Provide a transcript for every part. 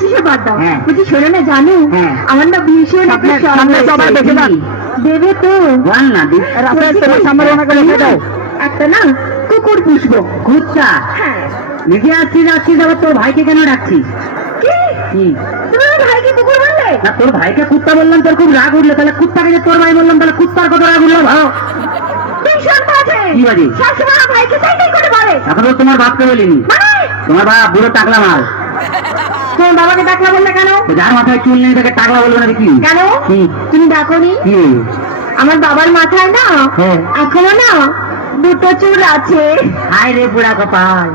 আছে সে বাদ দাও, বলছি শোনো না জানো আমার না ভীষণ একটা দেবে তো বল না একটা না কুকুর পুষবো। কুত্তা? হ্যাঁ। নিজে আসছিস আবার তোর ভাইকে কেন ডাকছিস? কি তুমি আমার ভাইকে কুকুর বললে? না, তোর ভাইকে কুত্তা বললাম তোর খুব রাগ উঠলো, তাহলে কুত্তাকে যে তোর ভাই বললাম তাহলে কুত্তার কত রাগ উঠলো ভাও? ভীষণ বাজে। কি বাজে? সবসময় আমার ভাইকে তাই করে বলে। এখন তো তোমার বাপকে বলিনি, তোমার বাপ বুড়ো টাকলা মাল। তোমার বাবাকে টাকলা বললে কেন? যার মাথায় চুল নেই তাকে টাকলা বলবে না কি? কেন? তুমি ডাকোনি? আমার বাবার মাথায় না এখনো না দুটো চুল আছে। হায় রে বুড়া কপাল,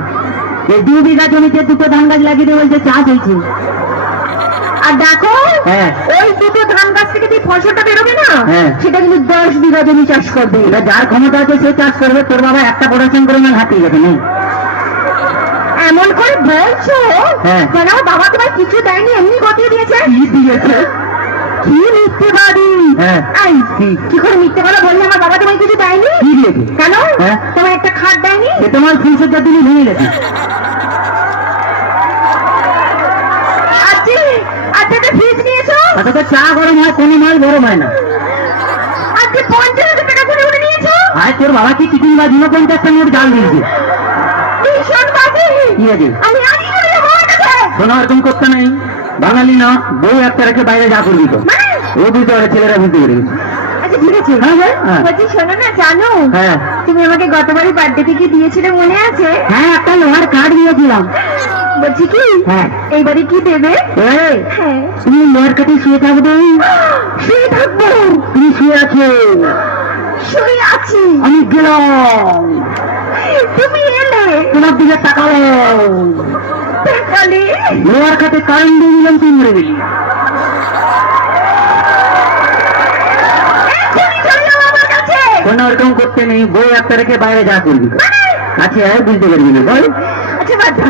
এই 2 বিঘা জমিতে 2টো ধান গাছ লাগিয়ে দিয়ে বলছে চাষ হয়েছে। আর দেখো ওই দুটো ধান গাছ থেকে যে ফসলটা বেরোবে না সেটা কিন্তু 10 বিঘা জমি চাষ করবে। যার ক্ষমতা আছে সে চাষ করবে, তোর বাবা একটা প্রোডাকশন করে না হাতিয়ে গেছে না? এমন করে বলছো কেন? বাবা তোমার কিছু দেয়নি, এমনি গতিয়ে দিয়েছে। কি দিয়েছে? কি মিথ্যে বাড়ি? কি করে মিথ্যে কথা বললে? আমার বাবা তোমায় কিছু দেয়নি। কি দিয়েছে? কেন? তোমার একটা খাট দেয়নি? সে তোমার ফুলসজ্জা তুমি ভেঙে গেছে। আচ্ছা ফ্রিজ নিয়েছো? আচ্ছা তো চা গরম হয়, কোনো মাল গরম হয় না। আজকে 50,000 টাকা করে উঠে নিয়েছো? আয় তোর বাবা কি চিকেন বা 49টা নোট জাল দিয়েছে। ভীষণ বাজে। কি আছে? আমি আগে করে যাবো আমার কাছে। শোনো, এরকম করতে নেই, বাঙালি না, বউ একটা রেখে বাইরে যা করবি তো। ও বুঝতে পারে, ছেলেরা বুঝতে পেরে গেছে। আচ্ছা ঠিক আছে। বলছি শোনো না, জানো তুমি আমাকে গতবারই বার্থডে থেকে দিয়েছিলে মনে আছে? হ্যাঁ, একটা লোহার কার্ড দিয়েছিলাম। বলছি কি এইবারে কি দেবে? তুমি লোহার কাঠে শুয়ে থাকবে। শুয়ে থাকবো? তুমি শুয়ে আছো? শুয়ে আছি। আমি গেলাম, তুমি এলে, তোমার দিকে তাকালো, লোহার কাঠে কারেন্ট দিয়ে দিলাম, তুই মরে গেলি। কোনো ওরকম করতে নেই, বউ একটা রেখে বাইরে যা করবি। আচ্ছা বুঝতে পারবি না, বল। আচ্ছা বাচ্চা,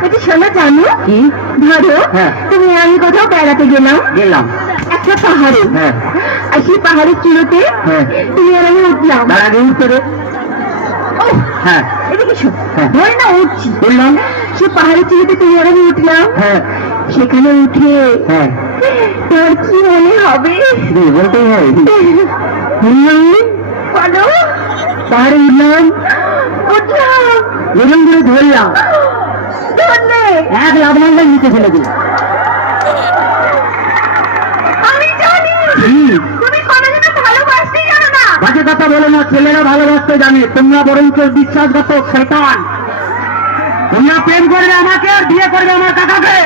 বলছি শোনো জানো কি, ধরো তুমি আমি কোথাও বেড়াতে গেলাম একটা পাহাড়ে, আর সেই পাহাড়ের চূড়োতে তুমি আর আমি উঠলাম। তার আগে উঠতে রে। এদিকে ধরে না উঠছি, বললাম সে পাহাড়ের চূড়োতে তুমি আর আমি উঠলাম। সেখানে উঠে তোর কি মনে হবে? বলতেই হয়। বলো। পাহাড়ে উঠলাম, এরম করে ধরলাম, ধরলে 1 লাখ মালটাই নিচে ফেলে দিল। আমি জানি তুমি কোনোদিনও ভালোবাসতেই জানো না। বাজে কথা বলো না, ছেলেরা ভালোবাসতে জানে, তোমরা বরঞ্চ বিশ্বাসঘাতক শয়তান। তোমরা প্রেম করবে আমাকে আর বিয়ে করবে আমার কাকাকে।